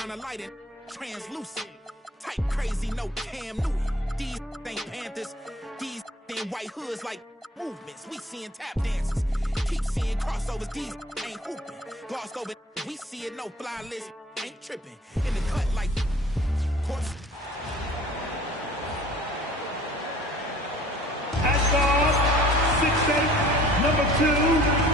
shine a light and translucent. Type crazy, no Cam Newton. These ain't Panthers. These ain't white hoods like movements. We seeing tap dances. Keep seeing crossovers. These ain't hooping. Glossed over. We see it, no fly list. Ain't tripping. In the cut like course. At guard, 6'8", number 2,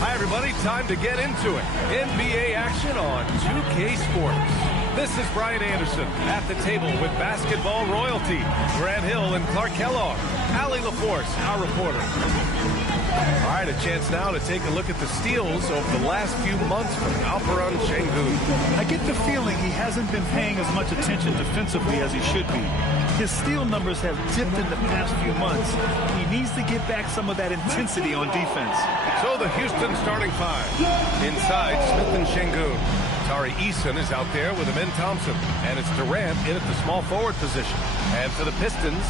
Hi everybody, time to get into it. NBA action on 2K Sports. This is Brian Anderson at the table with basketball royalty. Grant Hill and Clark Kellogg. Allie LaForce, our reporter. All right, a chance now to take a look at the steals over the last few months from Alperen Sengun. I get the feeling he hasn't been paying as much attention defensively as he should be. His steal numbers have dipped in the past few months. He needs to get back some of that intensity on defense. So the Houston starting five. Inside, Smith and Sengun. Tari Eason is out there with Amen Thompson. And it's Durant in at the small forward position. And for the Pistons,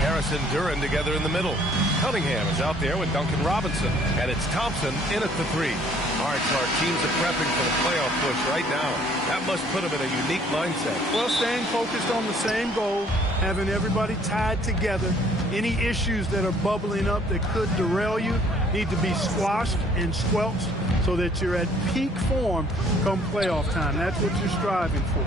Harris and Duran together in the middle. Cunningham is out there with Duncan Robinson. And it's Thompson in at the three. All right, so our teams are prepping for the playoff push right now. That must put them in a unique mindset. Well, staying focused on the same goal, having everybody tied together. Any issues that are bubbling up that could derail you need to be squashed and squelched so that you're at peak form come playoff time. That's what you're striving for.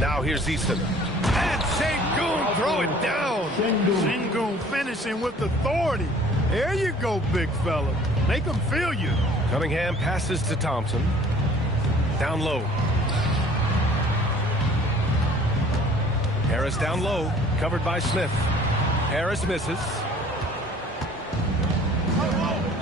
Now here's Eason. And Sengun throw it down. Sengun finishing with authority. There you go, big fella. Make them feel you. Cunningham passes to Thompson. Down low. Harris down low, covered by Smith. Harris misses.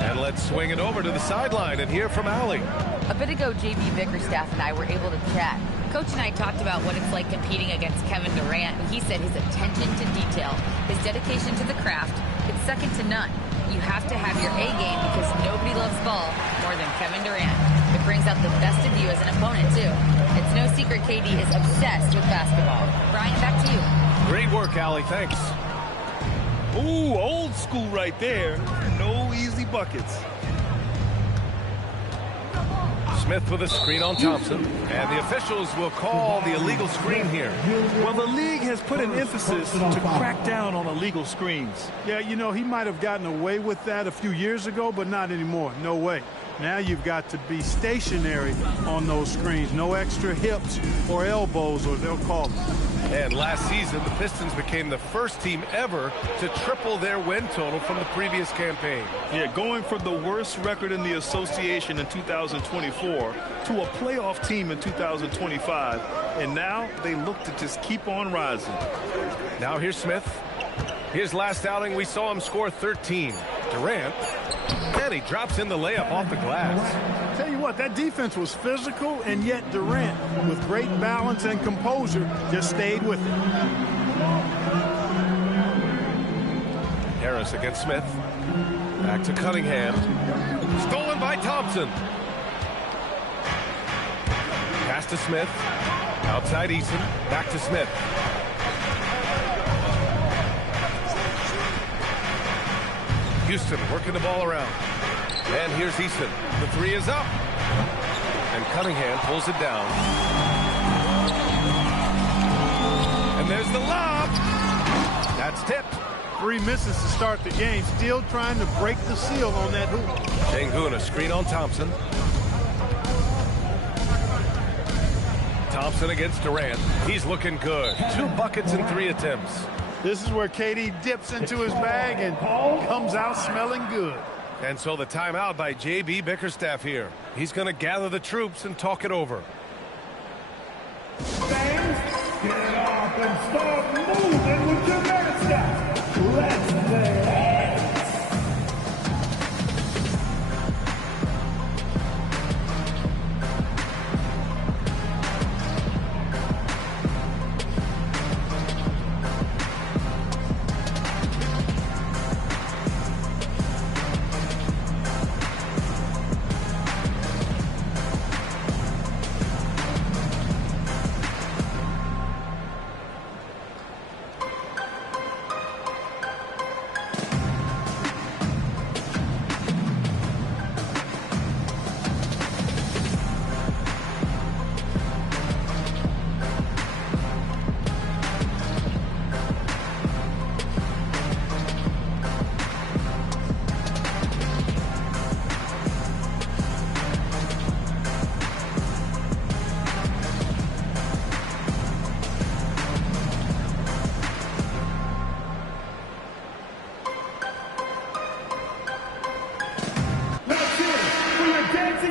And let's swing it over to the sideline and hear from Allie. A bit ago, JB Bickerstaff and I were able to chat. Coach and I talked about what it's like competing against Kevin Durant. He said his attention to detail, his dedication to the craft, it's second to none. You have to have your A game because nobody loves ball more than Kevin Durant. It brings out the best of you as an opponent, too. It's no secret KD is obsessed with basketball. Brian, back to you. Great work, Allie. Thanks. Ooh, old school right there. No easy buckets. Smith with a screen on Thompson. And the officials will call the illegal screen here. Well, the league has put an emphasis to crack down on illegal screens. Yeah, you know, he might have gotten away with that a few years ago, but not anymore. No way. Now you've got to be stationary on those screens. No extra hips or elbows, or they'll call them. And last season, the Pistons became the first team ever to triple their win total from the previous campaign. Yeah, going from the worst record in the association in 2024 to a playoff team in 2025. And now they look to just keep on rising. Now here's Smith. His last outing, we saw him score 13. Durant, and he drops in the layup off the glass. Tell you what, that defense was physical, and yet Durant, with great balance and composure, just stayed with it. Harris against Smith. Back to Cunningham. Stolen by Thompson. Pass to Smith. Outside Eason. Back to Smith. Houston working the ball around. And here's Eason. The three is up. And Cunningham pulls it down. And there's the lob. That's tipped. 3 misses to start the game. Still trying to break the seal on that hoop. Sengun, a screen on Thompson. Thompson against Durant. He's looking good. 2 buckets in 3 attempts. This is where KD dips into his bag and comes out smelling good. And so the timeout by JB Bickerstaff here. He's going to gather the troops and talk it over. Fans, get off and start moving with your Bickerstaff. Let's play.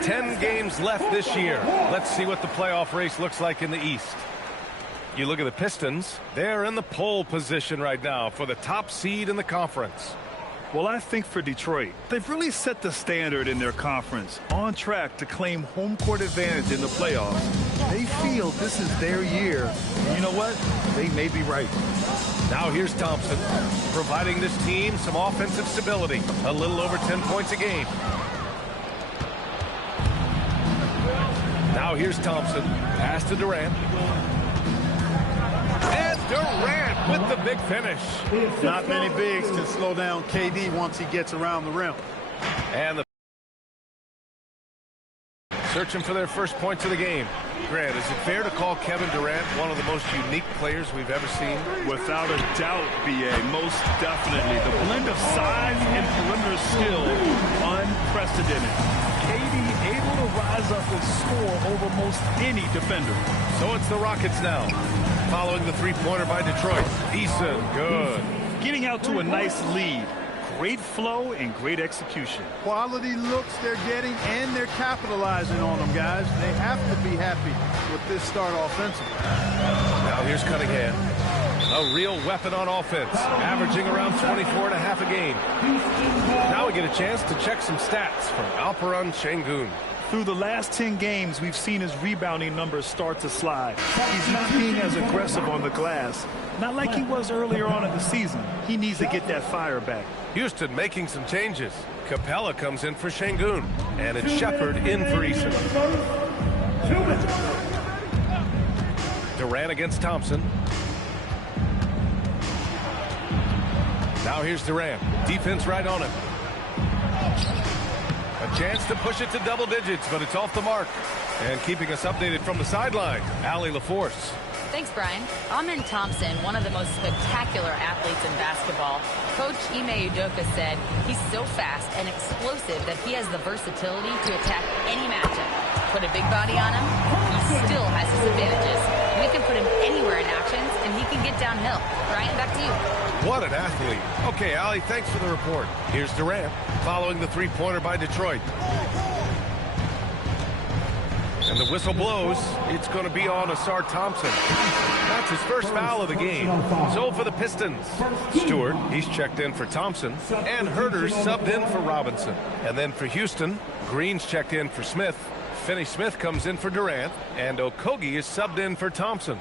10 games left this year. Let's see what the playoff race looks like in the East. You look at the Pistons, they're in the pole position right now for the top seed in the conference. Well, I think for Detroit, they've really set the standard in their conference, on track to claim home court advantage in the playoffs. They feel this is their year. You know what? They may be right. Now here's Thompson, providing this team some offensive stability, a little over 10 points a game. Now here's Thompson, pass to Durant. And Durant with the big finish. Not many bigs can slow down KD once he gets around the rim. And the searching for their first points of the game. Grant, is it fair to call Kevin Durant one of the most unique players we've ever seen? Without a doubt, B.A., most definitely. The blend of size and perimeter skill, unprecedented. KD able to rise up and score over most any defender. So it's the Rockets now, following the three-pointer by Detroit. Eason, good. Getting out to a nice lead. Great flow and great execution. Quality looks they're getting, and they're capitalizing on them, guys. They have to be happy with this start offensively. Now here's Cunningham. A real weapon on offense, averaging around 24 and a half a game. Now we get a chance to check some stats from Alperen Şengün. Through the last 10 games, we've seen his rebounding numbers start to slide. He's not being as aggressive on the glass. Not like he was earlier on in the season. He needs to get that fire back. Houston making some changes. Capella comes in for Şengün, and it's Shepherd in for Eason. Durant against Thompson. Now here's Durant. Defense right on him. A chance to push it to double digits, but it's off the mark. And keeping us updated from the sideline, Allie LaForce. Thanks, Brian. Amen Thompson, one of the most spectacular athletes in basketball. Coach Ime Udoka said he's so fast and explosive that he has the versatility to attack any matchup. Put a big body on him, he still has his advantages. We can put him anywhere in actions, and he can get downhill. Brian, back to you. What an athlete. Okay, Allie, thanks for the report. Here's Durant, following the three-pointer by Detroit. And the whistle blows. It's going to be on Asar Thompson. That's his first foul of the game. So for the Pistons, Stewart, he's checked in for Thompson, and Herter's subbed in for Robinson. And then for Houston, Green's checked in for Smith. Finney-Smith comes in for Durant, and Okogie is subbed in for Thompson.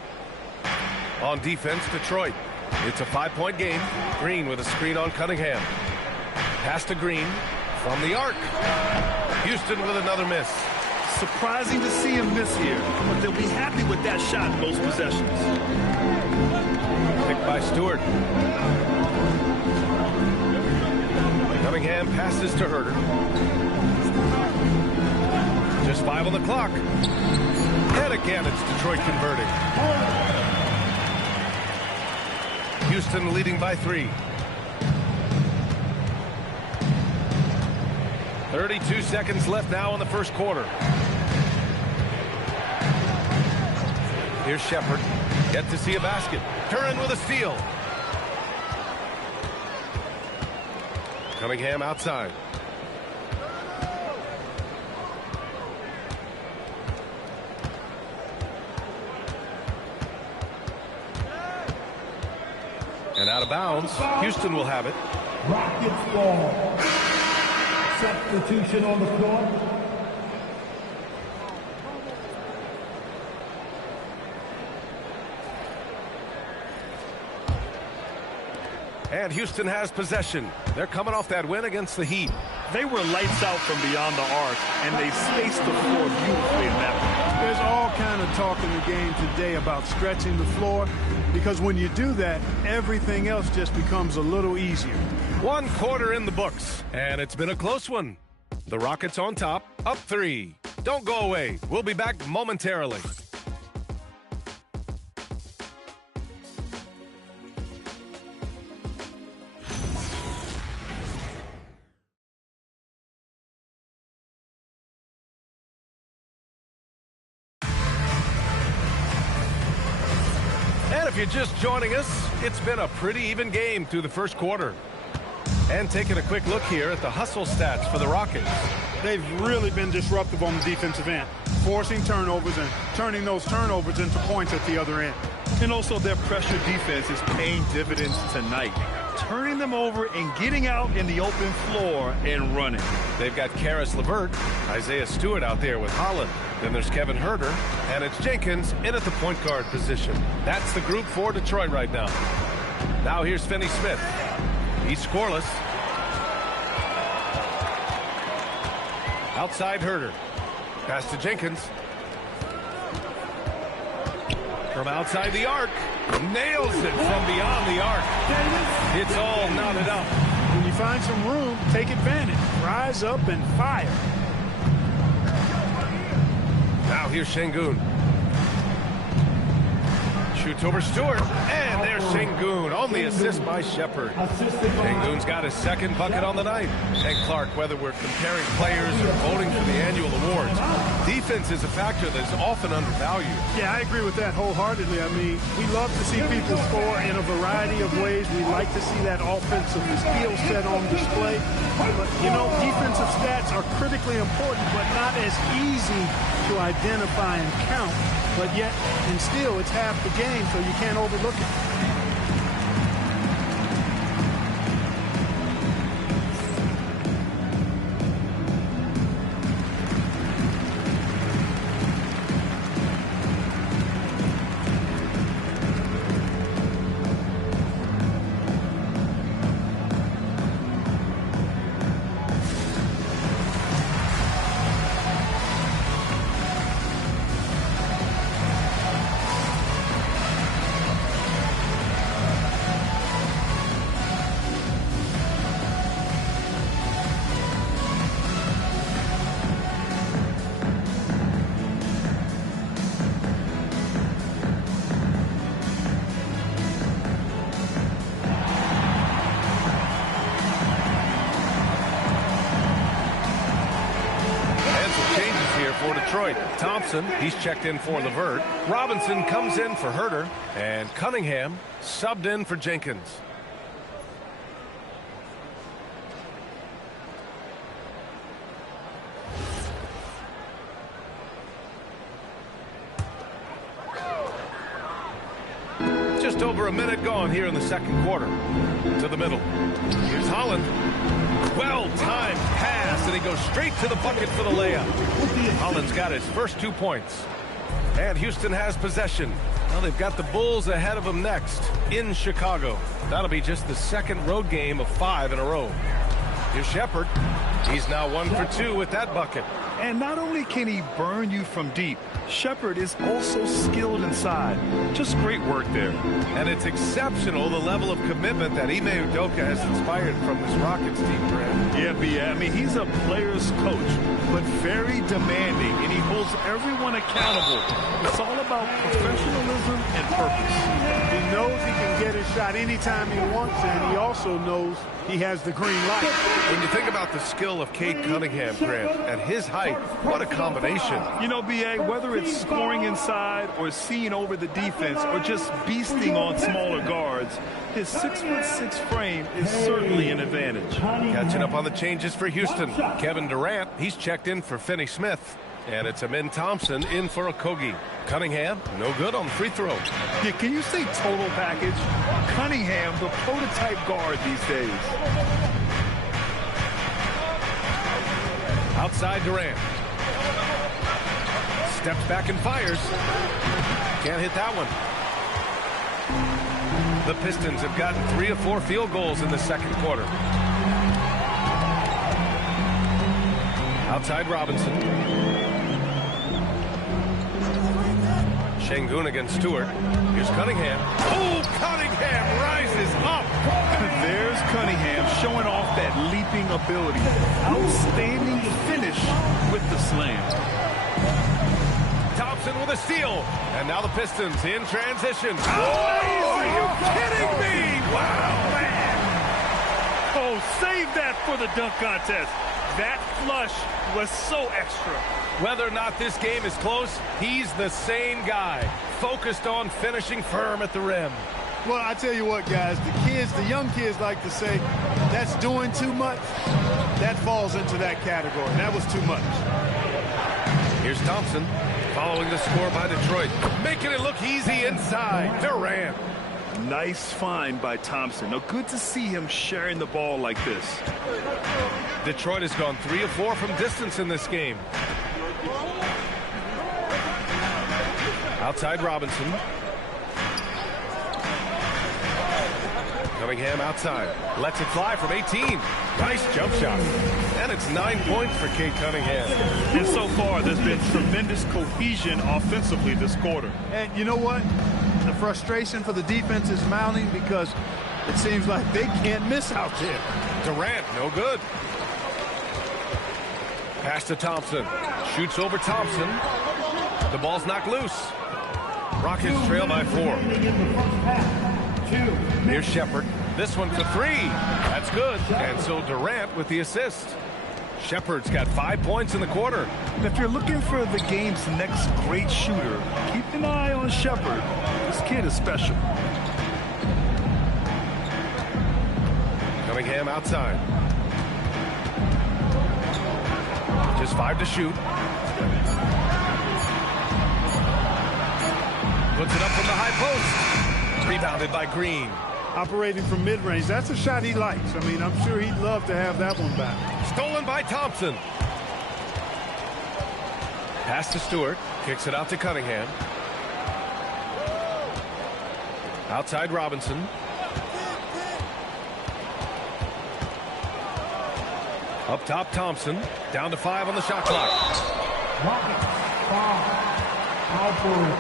On defense, Detroit. It's a 5-point game. Green with a screen on Cunningham. Pass to Green from the arc. Houston with another miss. Surprising to see him miss here, but they'll be happy with that shot in most possessions. Picked by Stewart. Cunningham passes to Herter. Just 5 on the clock. And again, it's Detroit converting. Houston leading by 3. 32 seconds left now in the first quarter. Here's Shepherd. Yet to see a basket. Curran with a steal. Cunningham outside. And out of bounds. Houston will have it. Rockets ball. Substitution on the floor. And Houston has possession. They're coming off that win against the Heat. They were lights out from beyond the arc, and they spaced the floor beautifully in that one. There's all kind of talk in the game today about stretching the floor, because when you do that, everything else just becomes a little easier. 1 quarter in the books, and it's been a close one. The Rockets on top, up 3. Don't go away. We'll be back momentarily. And if you're just joining us, it's been a pretty even game through the first quarter. And taking a quick look here at the hustle stats for the Rockets. They've really been disruptive on the defensive end, forcing turnovers and turning those turnovers into points at the other end. And also their pressure defense is paying dividends tonight, turning them over and getting out in the open floor and running. They've got Karis LeVert, Isaiah Stewart out there with Holland. Then there's Kevin Huerter, and it's Jenkins in at the point guard position. That's the group for Detroit right now. Now here's Finney Smith. He's scoreless. Outside Huerter. Pass to Jenkins. From outside the arc. Nails it from beyond the arc. It's all knotted up. When you find some room, take advantage. Rise up and fire. Now here's Şengün. Shoots over Stewart, and there's Şengün on the assist by Shepherd. Şengün's got his second bucket on the night. And Clark, whether we're comparing players or voting for the annual awards, defense is a factor that's often undervalued. Yeah, I agree with that wholeheartedly. I mean, we love to see people score in a variety of ways. We like to see that offensive skill set on display. But, you know, defensive stats are critically important, but not as easy to identify and count. But yet, and still, it's half the game, so you can't overlook it. For Detroit, Thompson, he's checked in for LeVert. Robinson comes in for Huerter. And Cunningham subbed in for Jenkins. Just over a minute gone here in the second quarter. To the middle. Here's Holland. Well-timed pass, and he goes straight to the bucket for the layup. Holland's got his first 2 points. And Houston has possession. Well, they've got the Bulls ahead of them next in Chicago. That'll be just the second road game of 5 in a row. Here's Shepherd. He's now 1 for 2 with that bucket. And not only can he burn you from deep, Shepherd is also skilled inside. Just great work there. And it's exceptional, the level of commitment that Ime Udoka has inspired from this Rockets team, Brad. Yeah, I mean, he's a player's coach, but very demanding, and he holds everyone accountable. It's all about professionalism and purpose. He knows he can get his shot anytime he wants, and he also knows he has the green light. When you think about the skill of Cade Cunningham, Grant, at his height, what a combination. You know, B.A., whether it's scoring inside or seeing over the defense or just beasting on smaller guards, his 6'6" frame is certainly an advantage. Catching up on the changes for Houston. Kevin Durant, he's checked in for Finney Smith. And it's Amin Thompson in for a Kogi. Cunningham, no good on free throw. Yeah, can you say total package? Cunningham, the prototype guard these days. Outside Durant. Steps back and fires. Can't hit that one. The Pistons have gotten 3 of 4 field goals in the second quarter. Outside Robinson. Şengün against Stewart. Here's Cunningham. Oh, Cunningham rises up. There's Cunningham showing off that leaping ability. Outstanding finish with the slam. Thompson with a steal. And now the Pistons in transition. Oh, are you kidding me? Wow, man. Oh, save that for the dunk contest. That flush was so extra. Whether or not this game is close, he's the same guy, focused on finishing firm at the rim. Well, I tell you what, guys, the young kids like to say, that's doing too much. That falls into that category. That was too much. Here's Thompson following the score by Detroit. Making it look easy inside. Durant. Nice find by Thompson. Now, good to see him sharing the ball like this. Detroit has gone 3 of 4 from distance in this game. Outside Robinson. Cunningham outside. Lets it fly from 18. Nice jump shot. And it's 9 points for Cade Cunningham. And so far, there's been tremendous cohesion offensively this quarter. And you know what? The frustration for the defense is mounting because it seems like they can't miss out there. Durant, no good. Pass to Thompson. Shoots over Thompson. The ball's knocked loose. Rockets trail by 4. Here's Shepherd. This one for 3. That's good. And so Durant with the assist. Shepherd's got 5 points in the quarter. If you're looking for the game's next great shooter, keep an eye on Shepherd. This kid is special. Cunningham outside. Just 5 to shoot. Puts it up from the high post. Rebounded by Green. Operating from mid-range, that's a shot he likes. I mean, I'm sure he'd love to have that one back. Stolen by Thompson. Pass to Stewart. Kicks it out to Cunningham. Outside Robinson. Up top Thompson. Down to 5 on the shot clock. Rockets, foul. Alfred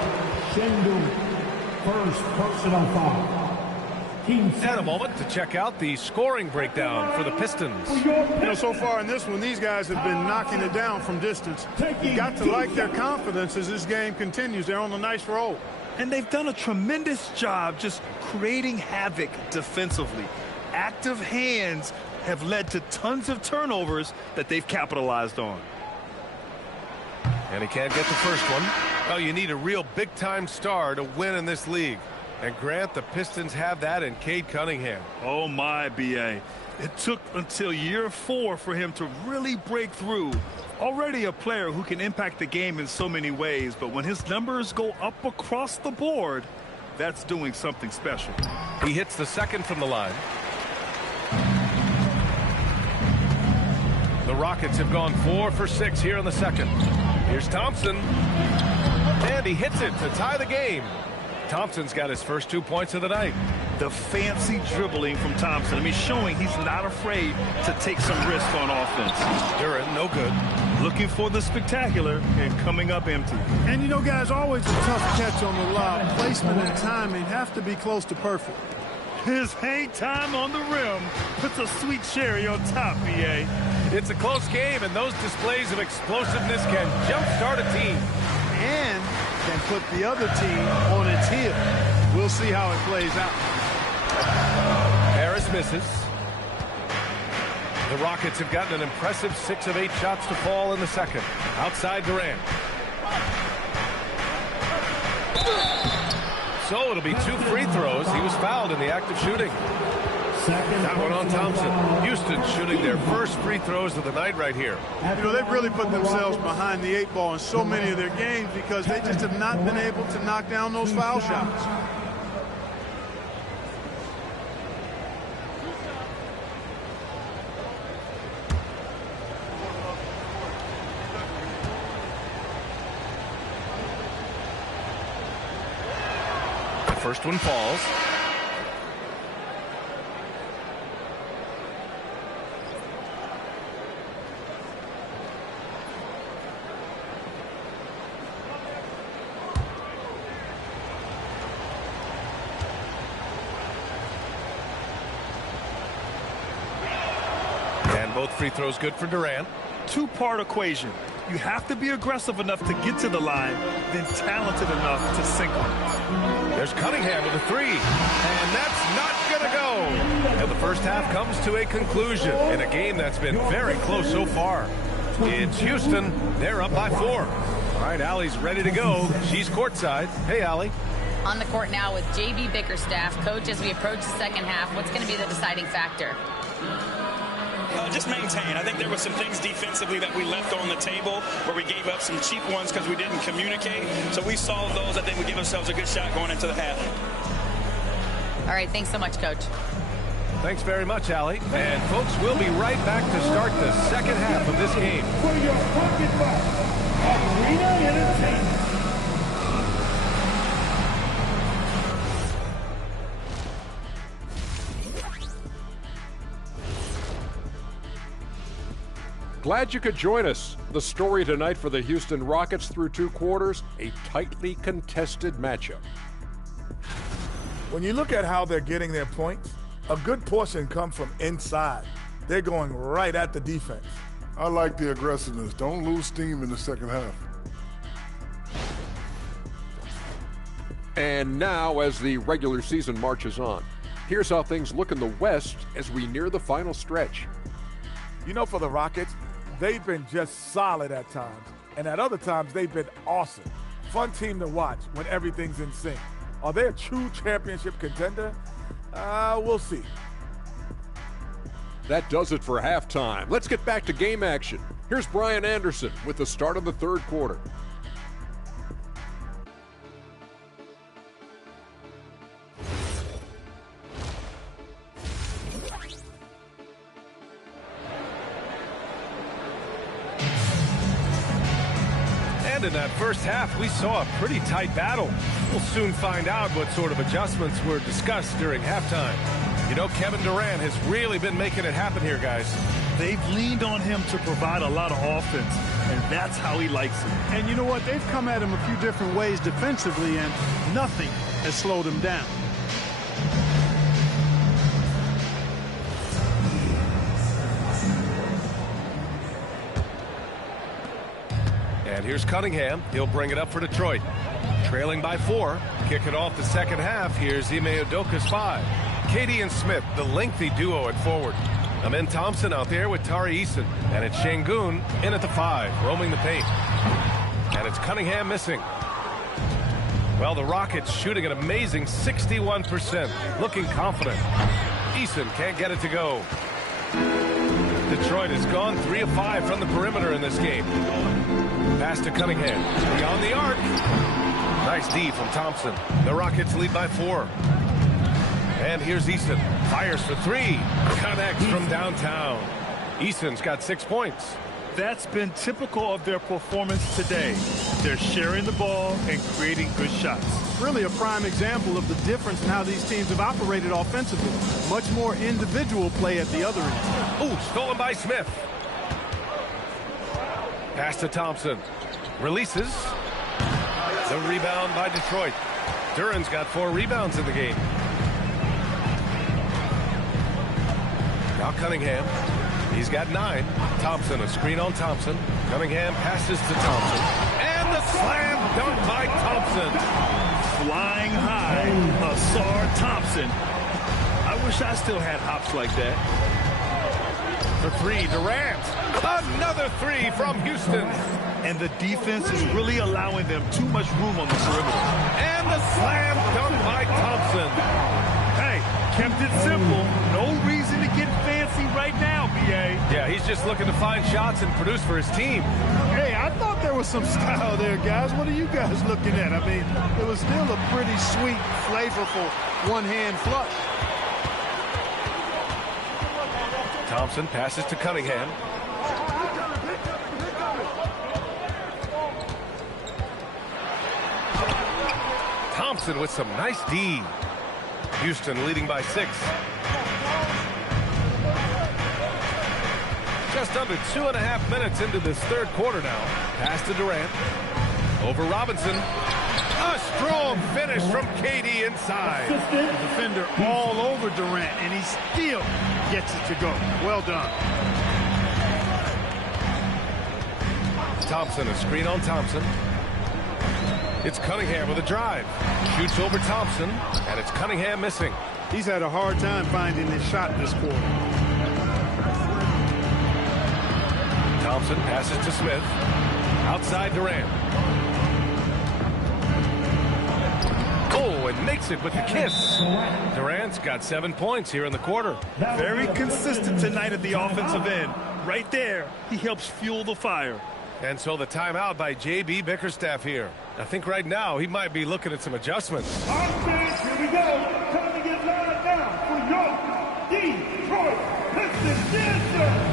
Shindu, first personal foul. And a moment to check out the scoring breakdown for the Pistons. You know, so far in this one, these guys have been knocking it down from distance. You got to like their confidence as this game continues. They're on a nice roll. And they've done a tremendous job just creating havoc defensively. Active hands have led to tons of turnovers that they've capitalized on. And he can't get the first one. Oh, you need a real big-time star to win in this league. And Grant, the Pistons have that in Cade Cunningham. Oh, my, B.A. It took until year 4 for him to really break through. Already a player who can impact the game in so many ways, but when his numbers go up across the board, that's doing something special. He hits the second from the line. The Rockets have gone 4 for 6 here in the second. Here's Thompson. And he hits it to tie the game. Thompson's got his first 2 points of the night. The fancy dribbling from Thompson. I mean, showing he's not afraid to take some risk on offense. Durant, no good. Looking for the spectacular and coming up empty. And, you know, guys, always a tough catch on the lob. Placement and timing have to be close to perfect. His hang time on the rim puts a sweet cherry on top, B.A. It's a close game, and those displays of explosiveness can jumpstart a team. And can put the other team on its heel. We'll see how it plays out. Harris misses. The Rockets have gotten an impressive 6 of 8 shots to fall in the second. Outside Durant. So it'll be 2 free throws. He was fouled in the act of shooting. That one on Thompson. Houston shooting their first free throws of the night right here. You know, they've really put themselves behind the 8 ball in so many of their games because they just have not been able to knock down those foul shots. The first one falls. Both free throws good for Durant. 2-part equation. You have to be aggressive enough to get to the line, then talented enough to sink them. There's Cunningham with a 3. And that's not going to go. And the first half comes to a conclusion in a game that's been very close so far. It's Houston. They're up by 4. All right, Allie's ready to go. She's courtside. Hey, Allie. On the court now with J.B. Bickerstaff. Coach, as we approach the second half, what's going to be the deciding factor? Just maintain. I think there were some things defensively that we left on the table where we gave up some cheap ones because we didn't communicate. So we solved those. I think we give ourselves a good shot going into the half. All right, thanks so much, Coach. Thanks very much, Allie. And, folks, we'll be right back to start the second half of this game. For your pocketbook, Arena Entertainment. Glad you could join us. The story tonight for the Houston Rockets through 2 quarters, a tightly contested matchup. When you look at how they're getting their points, a good portion come from inside. They're going right at the defense. I like the aggressiveness. Don't lose steam in the second half. And now, as the regular season marches on, here's how things look in the West as we near the final stretch. You know, for the Rockets, they've been just solid at times, and at other times they've been awesome. Fun team to watch when everything's in sync. Are they a true championship contender? We'll see. That does it for halftime. Let's get back to game action. Here's Brian Anderson with the start of the third quarter. In that first half, we saw a pretty tight battle. We'll soon find out what sort of adjustments were discussed during halftime. You know, Kevin Durant has really been making it happen here, guys. They've leaned on him to provide a lot of offense, and that's how he likes it. And you know what? They've come at him a few different ways defensively, and nothing has slowed him down. And here's Cunningham. He'll bring it up for Detroit. Trailing by 4. Kicking off the second half. Here's Ime Udoka's 5. Katie and Smith, the lengthy duo at forward. Amen Thompson out there with Tari Eason. And it's Şengün in at the 5, roaming the paint. And it's Cunningham missing. Well, the Rockets shooting an amazing 61%. Looking confident. Eason can't get it to go. Detroit has gone 3 of 5 from the perimeter in this game. Pass to Cunningham. Beyond the arc. Nice D from Thompson. The Rockets lead by 4. And here's Eason. Fires for 3. Connects from downtown. Eason's got 6 points. That's been typical of their performance today. They're sharing the ball and creating good shots. Really a prime example of the difference in how these teams have operated offensively. Much more individual play at the other end. Ooh, stolen by Smith. Pass to Thompson. Releases. The rebound by Detroit. Duran's got 4 rebounds in the game. Now Cunningham. He's got 9. Thompson, a screen on Thompson. Cunningham passes to Thompson. And the slam dunk by Thompson. Flying high, Asar Thompson. I wish I still had hops like that. For 3, Durant. Another 3 from Houston. And the defense is really allowing them too much room on the perimeter. And the slam dunk by Thompson. Hey, kept it simple. No reason to get fancy right now, B.A. Yeah, he's just looking to find shots and produce for his team. Hey, I thought there was some style there, guys. What are you guys looking at? I mean, it was still a pretty sweet, flavorful one-hand flush. Thompson passes to Cunningham. Thompson with some nice D. Houston leading by 6. Just under 2.5 minutes into this third quarter now. Pass to Durant. Over Robinson. A strong finish from KD inside. The defender all over Durant, and he still gets it to go. Well done. Thompson, a screen on Thompson. It's Cunningham with a drive. Shoots over Thompson, and it's Cunningham missing. He's had a hard time finding his shot this quarter. Thompson passes to Smith. Outside Durant. Oh, and makes it with the kiss. Durant's got 7 points here in the quarter. Very consistent tonight at the offensive end. Right there, he helps fuel the fire. And so the timeout by J.B. Bickerstaff here. I think right now he might be looking at some adjustments. Offense, here we go. Time to get lined down for your Detroit Pistons. Yes, sir.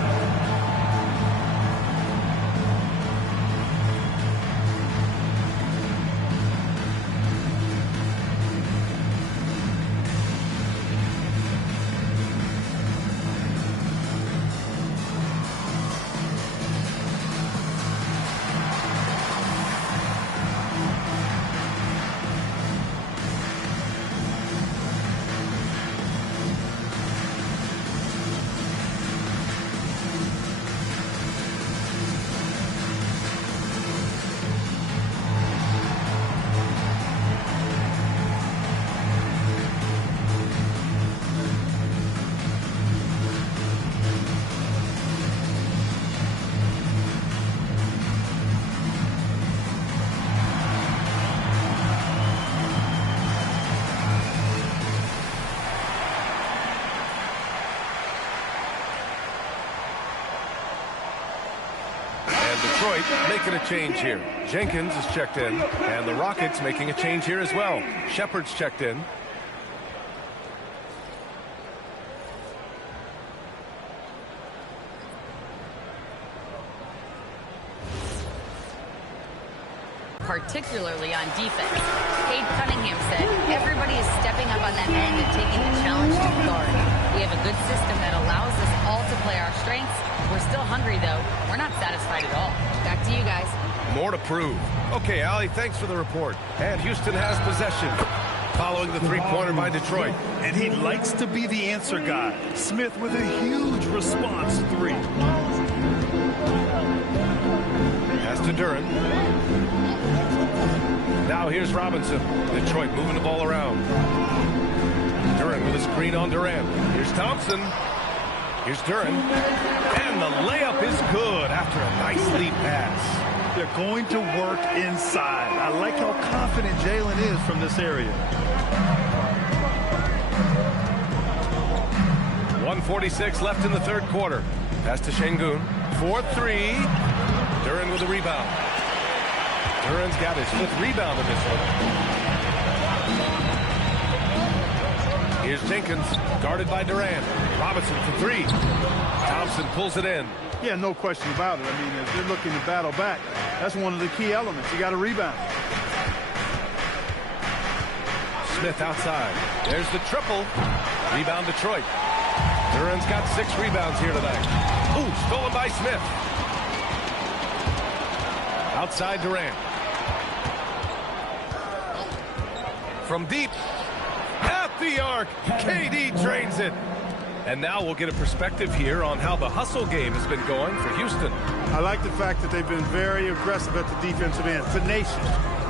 Detroit making a change here. Jenkins is checked in, and the Rockets making a change here as well. Shepard's checked in. Particularly on defense. Cade Cunningham said, everybody is stepping up on that end and taking the challenge to guard. We have a good system that allows us all to play our strengths. We're still hungry, though. We're not satisfied at all. Back to you guys. More to prove. Okay, Allie, thanks for the report. And Houston has possession following the three-pointer by Detroit. And he likes to be the answer guy. Smith with a huge response three. Pass to Duran. Now here's Robinson. Detroit moving the ball around. Duran with a screen on Durant. Here's Thompson. Here's Duran. And the layup is good after a nice lead pass. They're going to work inside. I like how confident Jalen is from this area. 1:46 left in the third quarter. Pass to Şengün. 4-3. Duran with a rebound. Duran's got his fifth rebound in this one. Here's Jenkins, guarded by Durant. Robinson for three. Thompson pulls it in. Yeah, no question about it. I mean, if you're looking to battle back, that's one of the key elements. You got to rebound. Smith outside. There's the triple. Rebound Detroit. Duran's got 6 rebounds here tonight. Ooh, stolen by Smith. Outside Durant. From deep. At the arc. KD drains it. And now we'll get a perspective here on how the hustle game has been going for Houston. I like the fact that they've been very aggressive at the defensive end. Tenacious.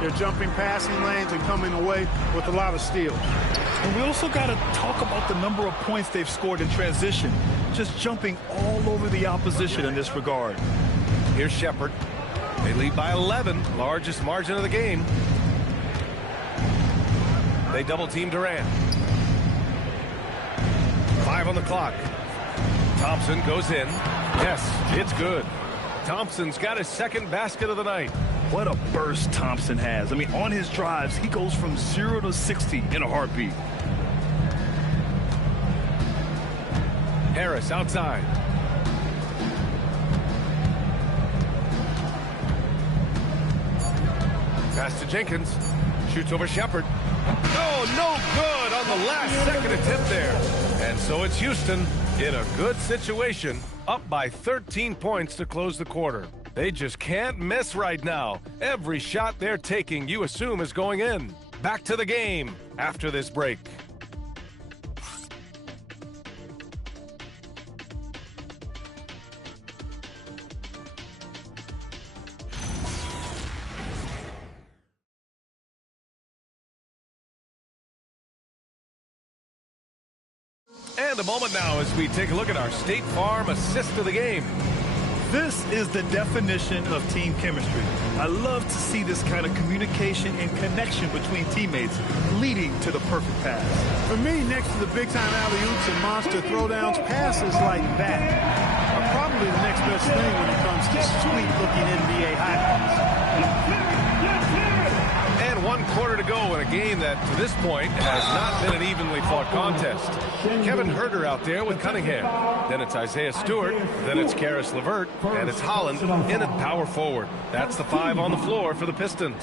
They're jumping passing lanes and coming away with a lot of steals. And we also got to talk about the number of points they've scored in transition. Just jumping all over the opposition in this regard. Here's Shepard. They lead by 11, largest margin of the game. They double-team Durant. 5 on the clock. Thompson goes in. Yes, it's good. Thompson's got his second basket of the night. What a burst Thompson has. I mean, on his drives, he goes from 0 to 60 in a heartbeat. Harris outside. Pass to Jenkins. Shoots over Shepard. Oh, no good on the last second attempt there. And so it's Houston in a good situation, up by 13 points to close the quarter. They just can't miss right now. Every shot they're taking, you assume, is going in. Back to the game after this break. And a moment now as we take a look at our State Farm assist of the game. This is the definition of team chemistry. I love to see this kind of communication and connection between teammates leading to the perfect pass. For me, next to the big-time alley-oops and monster throwdowns, passes like that are probably the next best thing when it comes to sweet-looking NBA highlights. And 1 quarter to go in a game that, to this point, has not been an evenly fought contest. Kevin Huerter out there with Cunningham. Then it's Isaiah Stewart. Then it's Karis LeVert. And it's Holland in at power forward. That's the 5 on the floor for the Pistons.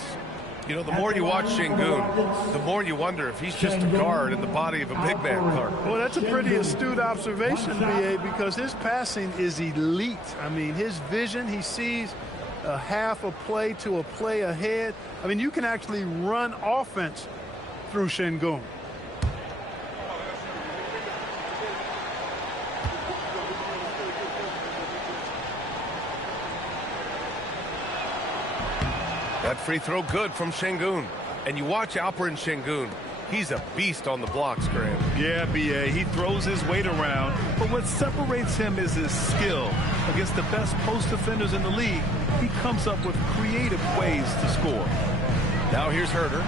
You know, the more you watch Şengün, the more you wonder if he's just a guard in the body of a big man, Clark. Well, that's a pretty astute observation, B.A., because his passing is elite. I mean, his vision, he sees a half a play to a play ahead. I mean, you can actually run offense through Şengün. That free throw good from Şengün. And you watch Alperen Şengün. He's a beast on the blocks, Graham. Yeah, B.A., he throws his weight around, but what separates him is his skill. Against the best post defenders in the league, he comes up with creative ways to score. Now here's Huerter.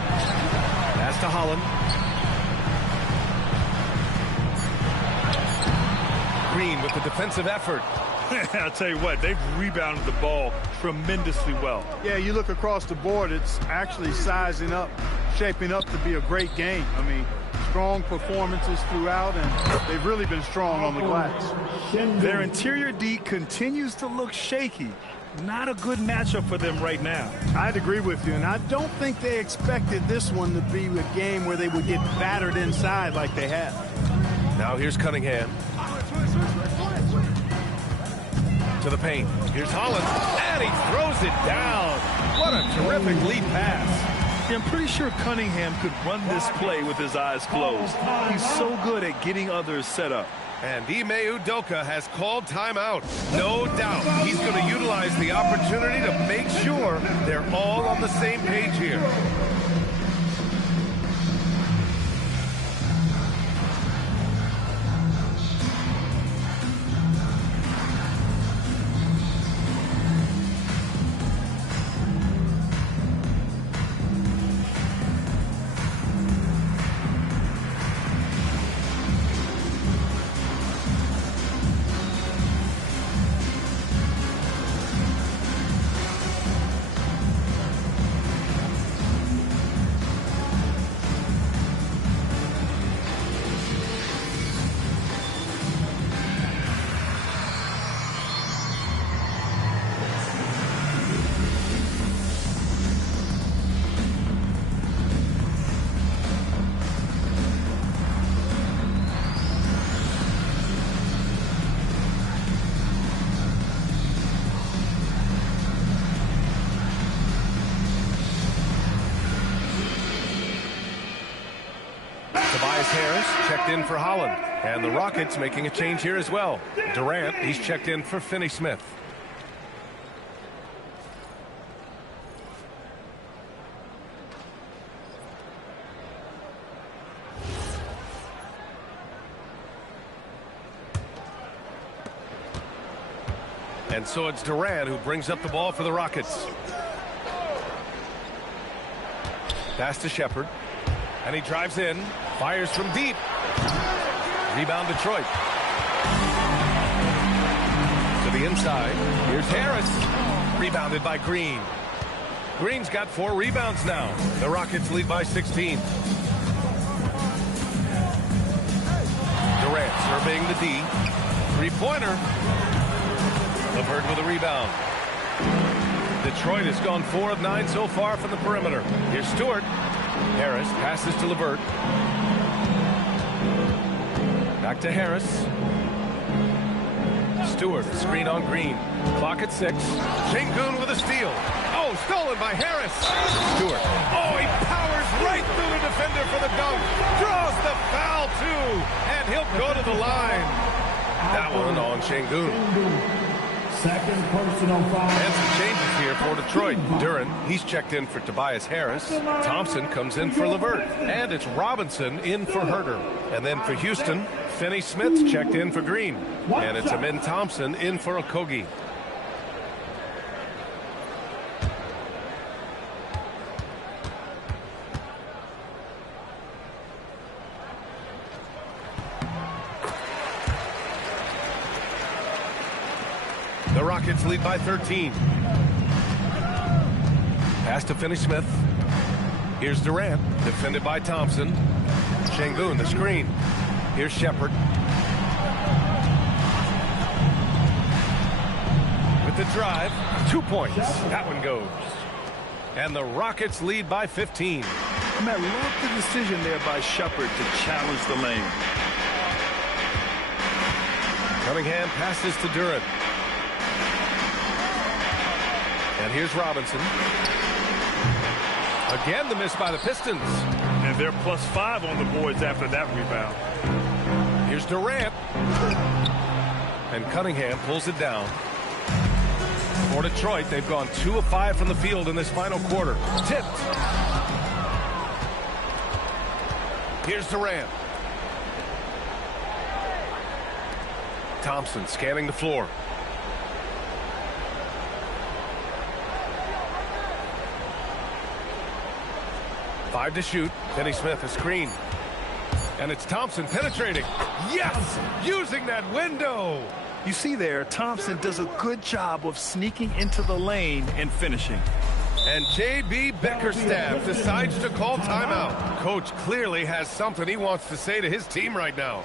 Pass to Holland. Green with the defensive effort. I'll tell you what, they've rebounded the ball tremendously well. Yeah, you look across the board, it's actually sizing up, shaping up to be a great game. I mean, strong performances throughout, and they've really been strong on the glass. Their interior D continues to look shaky. Not a good matchup for them right now. I'd agree with you, and I don't think they expected this one to be a game where they would get battered inside like they have. Now here's Cunningham. To the paint. Here's Holland, and he throws it down. What a terrific lead pass. Yeah, I'm pretty sure Cunningham could run this play with his eyes closed. He's so good at getting others set up. And Ime Udoka has called timeout. No doubt he's going to utilize the opportunity to make sure they're all on the same page here. Checked in for Holland. And the Rockets making a change here as well. Durant, he's checked in for Finney Smith. And so it's Durant who brings up the ball for the Rockets. Pass to Shepherd. And he drives in, fires from deep. Rebound Detroit. To the inside. Here's Harris. Rebounded by Green. Green's got 4 rebounds now. The Rockets lead by 16. Durant surveying the D. 3-pointer. LeVert with a rebound. Detroit has gone 4 of 9 so far from the perimeter. Here's Stewart. Harris passes to LeVert. Back to Harris. Stewart, screen on Green. Clock at 6. Şengün with a steal. Oh, stolen by Harris. Stewart. Oh, he powers right through the defender for the dunk. Draws the foul, too. And he'll go to the line. That one on Şengün. Second personal foul. And some changes here for Detroit. Duran, he's checked in for Tobias Harris. Thompson comes in for LeVert. And it's Robinson in for Huerter. And then for Houston, Finney Smith's checked in for Green. And it's Amin Thompson in for Okogie. The Rockets lead by 13. Pass to Finney-Smith. Here's Durant, defended by Thompson. Şengün, the screen. Here's Shepherd. With the drive, 2 points. That one goes. And the Rockets lead by 15. Man, love the decision there by Shepherd to challenge the lane. Cunningham passes to Durant. And here's Robinson. Again, the miss by the Pistons. And they're +5 on the boards after that rebound. Here's Durant. And Cunningham pulls it down. For Detroit, they've gone 2 of 5 from the field in this final quarter. Tipped. Here's Durant. Thompson scanning the floor. Five to shoot. Finney-Smith, a screen. And it's Thompson penetrating. Yes! Using that window. You see there, Thompson does a good job of sneaking into the lane and finishing. And J.B. Bickerstaff decides to call timeout. Coach clearly has something he wants to say to his team right now.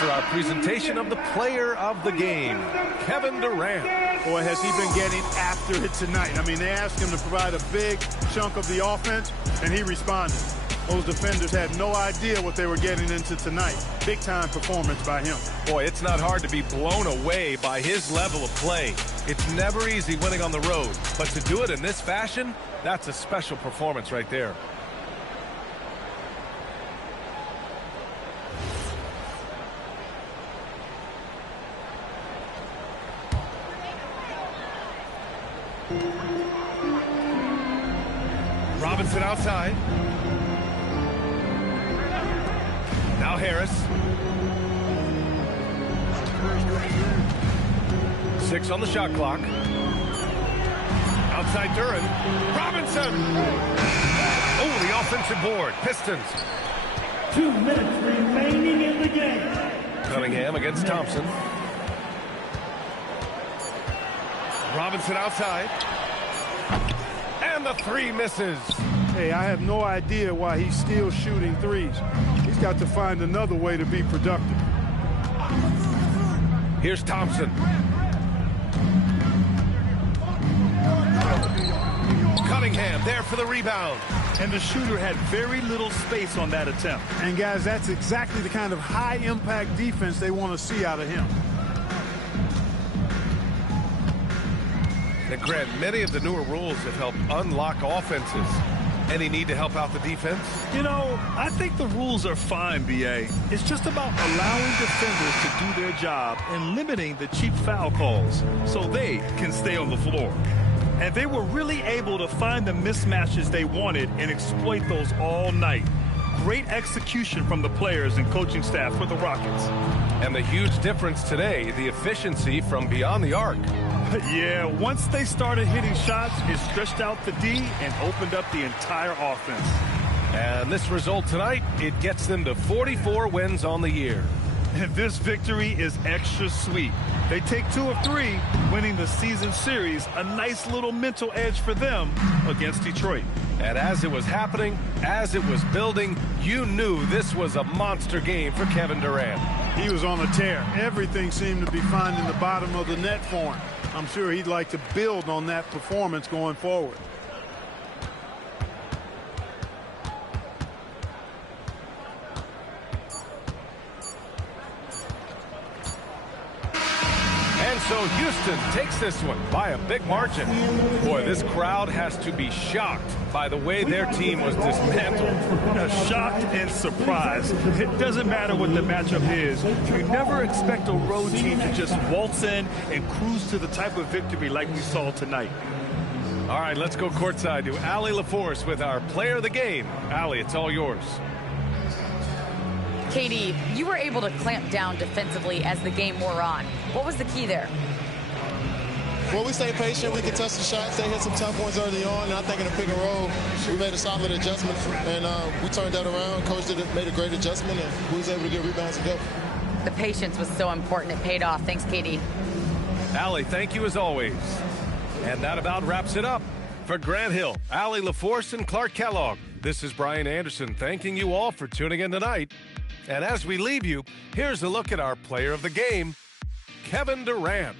For our presentation of the player of the game, Kevin Durant. Boy, has he been getting after it tonight. I mean, they asked him to provide a big chunk of the offense, and he responded. Those defenders had no idea what they were getting into tonight. Big-time performance by him. Boy, it's not hard to be blown away by his level of play. It's never easy winning on the road, but to do it in this fashion, that's a special performance right there. Robinson outside. Now Harris. 6 on the shot clock. Outside Durant. Robinson! Oh, the offensive board. Pistons. 2 minutes remaining in the game. Cunningham against Thompson. Robinson outside. And the 3 misses. Hey, I have no idea why he's still shooting threes. He's got to find another way to be productive. Here's Thompson. Cunningham there for the rebound. And the shooter had very little space on that attempt. And guys, that's exactly the kind of high-impact defense they want to see out of him. And Grant, many of the newer rules have helped unlock offenses. Any need to help out the defense? You know, I think the rules are fine, B.A. It's just about allowing defenders to do their job and limiting the cheap foul calls so they can stay on the floor. And they were really able to find the mismatches they wanted and exploit those all night. Great execution from the players and coaching staff for the Rockets. And the huge difference today, the efficiency from beyond the arc. Yeah, once they started hitting shots, it stretched out the D and opened up the entire offense. And this result tonight, it gets them to 44 wins on the year. And this victory is extra sweet. They take 2 of 3, winning the season series, a nice little mental edge for them against Detroit. And as it was happening, as it was building, you knew this was a monster game for Kevin Durant. He was on a tear. Everything seemed to be finding the bottom of the net for him. I'm sure he'd like to build on that performance going forward. And so Houston takes this one by a big margin. Boy, this crowd has to be shocked by the way their team was dismantled. Shocked and surprised. It doesn't matter what the matchup is. You never expect a road team to just waltz in and cruise to the type of victory like we saw tonight. All right, let's go courtside to Allie LaForce with our player of the game. Allie, it's all yours. KD, you were able to clamp down defensively as the game wore on. What was the key there? Well, we stayed patient. We contested the shots. They hit some tough ones early on, and I think in the pick and roll, we made a solid adjustment, and we turned that around. Coach made a great adjustment, and we was able to get rebounds and go. The patience was so important. It paid off. Thanks, KD. Allie, thank you as always. And that about wraps it up. For Grant Hill, Allie LaForce, and Clark Kellogg, this is Brian Anderson thanking you all for tuning in tonight. And as we leave you, here's a look at our player of the game, Kevin Durant.